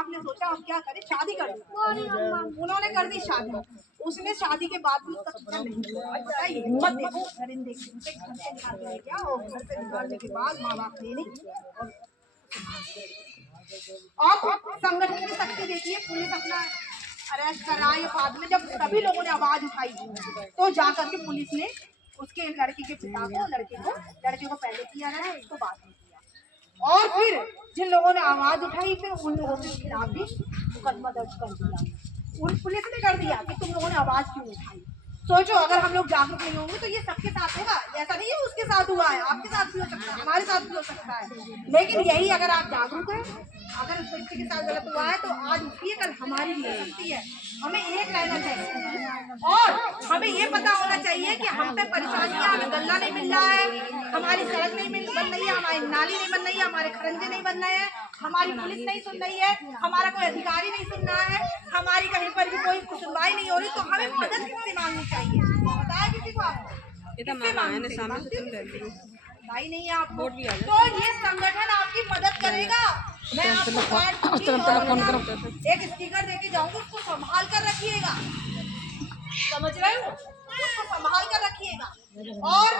आपने सोचा हम क्या करें, शादी कर दी। उन्होंने कर दी शादी, उसने शादी के बाद भी उसका कितना नहीं हुआ। बताइए, हिम्मत देखो, घर इन देखिए घर से निकाल के लेके आओ, और घर से निकालने के बाद माँ बाप ने नहीं। और संगठन की शक्ति देखिए, पुलिस अपना अरेस्ट कराए बाद में जब सभी लोगों ने आवाज उठाई तो जाकर के पुलिस ने उसके लड़के के पिता को, लड़के को पहले किया गया, इसको बाद में किया। और फिर जिन लोगों ने आवाज उठाई फिर उन लोगों के खिलाफ भी मुकदमा दर्ज कर दिया। उन पुलिस ने कर दिया कि तुम लोगों ने आवाज क्यों उठाई। सोचो, अगर हम लोग जागरूक नहीं होंगे तो ये सबके साथ होगा। ऐसा नहीं है उसके साथ हुआ है, आपके साथ भी हो सकता है, हमारे साथ भी हो सकता है। लेकिन यही अगर आप जागरूक हैं, अगर उस बच्चे के साथ गलत हुआ है तो आज उसकी कल हमारी भी हो सकती है। हमें एक रहना चाहिए और हमें ये पता होना चाहिए कि हम पे परेशानियां, हमें गल्ला नहीं मिल रहा है, हमारी सड़क नहीं बन रही है, हमारी नाली नहीं बन रही है, हमारे खरंजे नहीं बन रहे हैं, हमारी पुलिस नहीं सुन रही है, हमारा कोई अधिकारी नहीं सुन रहा है, हमारी कहीं पर भी कोई सुनवाई नहीं हो रही, तो हमें मदद किससे मांगनी चाहिए? बताया किसी को आपको? भाई नहीं है आपको, तो ये संगठन आपकी मदद करेगा। मैं आपको एक स्टिकर देके जाऊंगी, उसको संभाल कर रखिएगा, समझ रहे हो? उसको संभाल कर रखिएगा और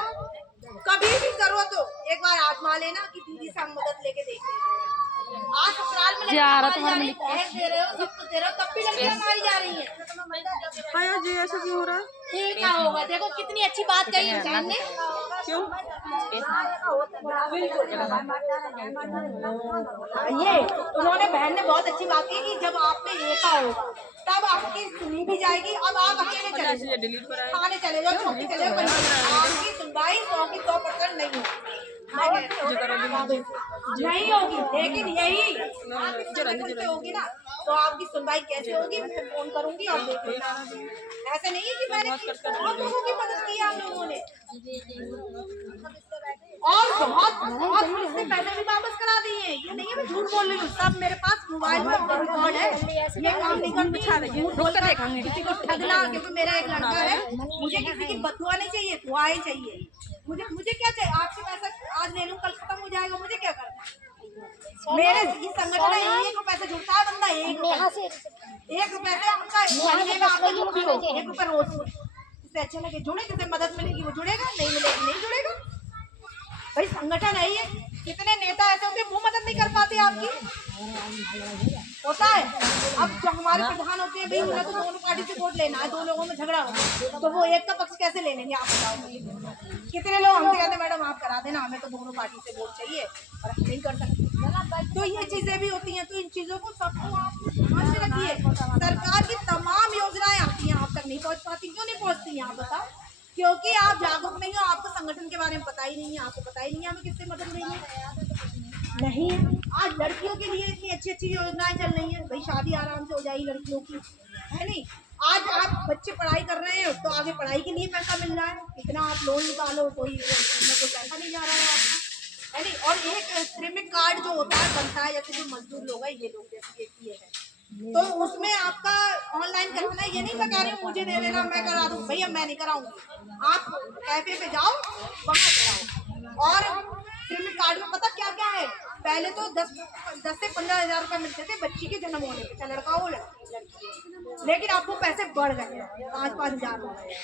कभी भी जरूरत हो एक बार आजमा लेना कि दीदी से हम मदद लेके देखें। आज ससुराल में दे रहे हो, सब कुछ दे रहे हो, तब भी लड़कियां मारी जा रही है। हाँ जी, ऐसा क्यों हो रहा है? ये क्या होगा? देखो कितनी अच्छी बात कही इंसान ने। क्यों? ये उन्होंने, बहन ने बहुत अच्छी बात की कि जब आप पे एका होगा तब आपकी सुनी भी जाएगी। अब आप अकेले चले जाओ, खाने चले जाओ, छोटी चले जाओ, आपकी सुनवाई 100% नहीं होगी, नहीं होगी। लेकिन यही से होगी ना, तो आपकी सुनवाई कैसे होगी? मैं फोन करूंगी और देख लेना। ऐसे नहीं है कि मैंने बहुत लोगों की मदद की आप लोगों ने, और बहुत से पैसे भी वापस करा दिए। ये नहीं है मैं झूठ बोल रही हूँ, सब मेरे पास मोबाइल में रिकॉर्ड है। ये काम नहीं करती, किसी को ठगना, क्योंकि मेरा एक लड़का है, मुझे किसी की बदुआ नहीं चाहिए, दुआ ही चाहिए। मुझे क्या चाहिए? आपसे पैसा आज ले लूं, कल खत्म हो जाएगा, मुझे क्या करना है? मेरे ये संगठन है, एक पैसे जुड़ता है बंदा, एक रुपए से आपका महीने में आपका जो भी हो, 1 रुपए रोज, इससे अच्छा लगे जुड़े, किसे मदद मिलेगी वो जुड़ेगा, नहीं मिलेगी नहीं जुड़ेगा। भाई संगठन है ये। कितने नेता ऐसे होते मुंह मदद नहीं कर पाते आपकी, होता है। अब जो हमारे प्रधान होते हैं भाई, उन्हें तो दोनों पार्टी से वोट लेना है, दो लोगों में झगड़ा हो तो वो एक का पक्ष कैसे ले लेंगे? आप बताओ। कितने लोग हमसे कहते हैं मैडम आप करा देना, हमें तो दोनों पार्टी से वोट चाहिए और हम नहीं कर सकते। तो ये चीजें भी होती हैं, तो इन चीजों को सबको आप ध्यान से रखिए। सरकार की तमाम योजनाएं आती हैं, आप तक नहीं पहुंच पाती। क्यों नहीं पहुंचती हैं आप बताओ? क्योंकि आप जागरूक नहीं हो, आपको संगठन के बारे में पता ही नहीं है, आपको पता ही नहीं है हमें किससे मदद लेंगे। नहीं है, आज लड़कियों के लिए इतनी अच्छी अच्छी योजनाएं चल रही हैं, भाई शादी आराम से हो जाएगी लड़कियों की, है नहीं? आज आप बच्चे पढ़ाई कर रहे हैं तो आगे पढ़ाई के लिए पैसा मिल रहा है, इतना आप लोन निकालो कोई पैसा नहीं जा रहा है आपका, है नहीं? और एक श्रमिक कार्ड जो होता है बनता है, जैसे जो मजदूर लोग हैं, ये लोग जैसे ये है, तो उसमें आपका ऑनलाइन करना है। ये नहीं मैं कह रही हूँ मुझे दे देना मैं करा दूँ, भैया मैं नहीं कराऊंगी। आप कैफे पे जाओ, वहाँ कराओ। और श्रमिक कार्ड में पता क्या क्या है? पहले तो 10 से 15 हजार रुपए मिलते थे बच्ची के जन्म होने पे, चाहे लड़का हो लड़की, लेकिन आपको पैसे बढ़ गए 5-5 हजार रुपए।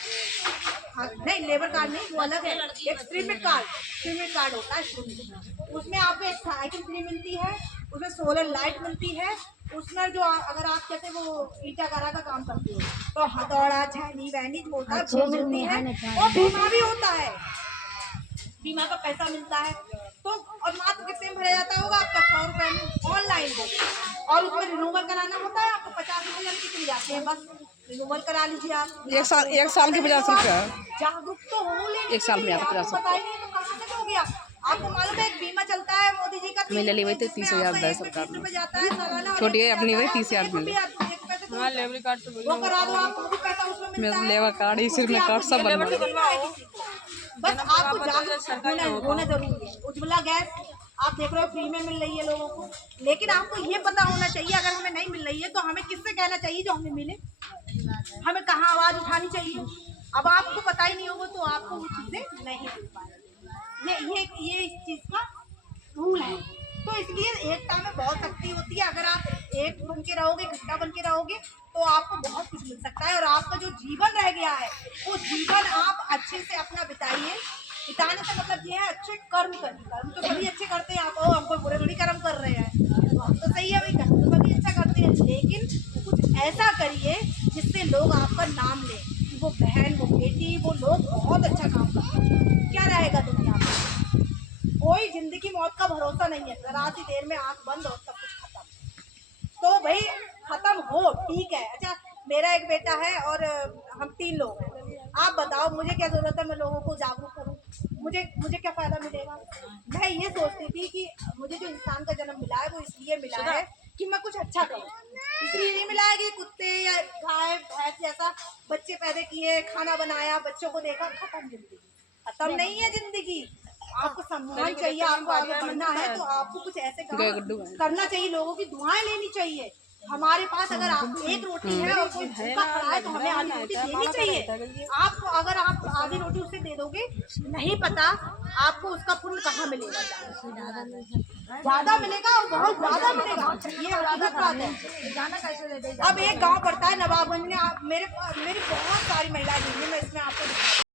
नहीं लेबर कार्ड नहीं, वो अलग है, एक श्रमिक कार्ड होता है। उसमें आपको एक साइकिल फ्री मिलती है, उसमें सोलर लाइट मिलती है, उसमें जो अगर आप जैसे वो ईटा गारा का काम करते हो तो हथौड़ा छैनी वैनी जो होता है वो मिलती है, और बीमा भी होता है, बीमा का पैसा मिलता है। तो और मात्र कितने में भरा जाता होगा आपका? 100 रुपए में ऑनलाइन हो, और उसमें रिन्यूअल कराना होता है आपको 50 रुपये की मिल जाते हैं, बस रिन्यूअल करा लीजिए आप। एक साल के 50 रुपया। जागरूक तो हो, लेकिन एक साल में आता 50 पता ही नहीं तो कहाँ से दोगे आप? आपको मालूम है एक बीमा चलता है मोदी जी का, मिले ली वही 30,000 है सरकार ने, छोटी है अपनी वही 30,000 मिले। लेबर कार्ड वो करा दो, आपको भी पैसा उसमें मिलता है। लेबर कार्ड ही सिर्फ में कार्ड सब बनवा, बस आपको जागरूक होना जरूरी है। उज्ज्वला गैस आप देख रहे हो फ्री में मिल रही है लोगों को, लेकिन आपको ये पता होना चाहिए अगर हमें नहीं मिल रही है तो हमें किससे कहना चाहिए जो हमें मिले, हमें कहाँ आवाज उठानी चाहिए। अब आपको पता ही नहीं होगा तो आपको वो चीजें नहीं मिल पाएगी। ये इस चीज का रूल है। तो इसलिए एकता में बहुत शक्ति होती है। अगर आप एक बन के रहोगे, घंटा बन के रहोगे, तो आपको बहुत कुछ मिल सकता है। और आपका जो जीवन रह गया है वो जीवन आप अच्छे से अपना बिताइए। बिताने का मतलब ये है अच्छे कर्म करिए। कर्म तो सभी अच्छे करते हैं, आप हमको बुरे थोड़ी कर्म कर रहे हैं, तो सही है भाई, कर्म तो सभी अच्छा करते हैं, लेकिन कुछ ऐसा करिए जिससे लोग आपका नाम लें कि वो बहन, वो बेटी, वो लोग बहुत अच्छा काम करते हैं। क्या रहेगा दुनिया में? कोई जिंदगी मौत का भरोसा नहीं है, जरा सी देर में आंख बंद और सब कुछ खत्म। तो भाई खत्म हो, ठीक है। अच्छा, मेरा एक बेटा है और हम 3 लोग हैं। आप बताओ मुझे क्या जरूरत है मैं लोगों को जागरूक करूं? मुझे क्या फायदा मिलेगा? मैं ये सोचती थी कि मुझे जो इंसान का जन्म मिला है वो इसलिए मिला है कि मैं कुछ अच्छा करूं, इसलिए नहीं मिला है कि कुत्ते या गाय भैंस जैसा बच्चे पैदा किए, खाना बनाया, बच्चों को देखा, खत्म जिंदगी। खत्म नहीं है जिंदगी। आपको सम्मान चाहिए, आपको आगे बढ़ना है तो आपको कुछ ऐसे काम करना चाहिए, लोगों की दुआएं लेनी चाहिए। हमारे पास अगर आप एक रोटी है और कोई भूखा खड़ा है तो हमें आधी रोटी देनी चाहिए। आपको अगर आप आधी रोटी उसे दे दोगे, नहीं पता आपको उसका पुण्य कहाँ मिलेगा, ज्यादा मिलेगा और बहुत ज्यादा मिलेगा, ये हकीकत बात है। अब एक गांव पड़ता है नवाबगंज में, मेरी बहुत सारी महिलाएं जुड़ी हैं, मैं इसमें आपको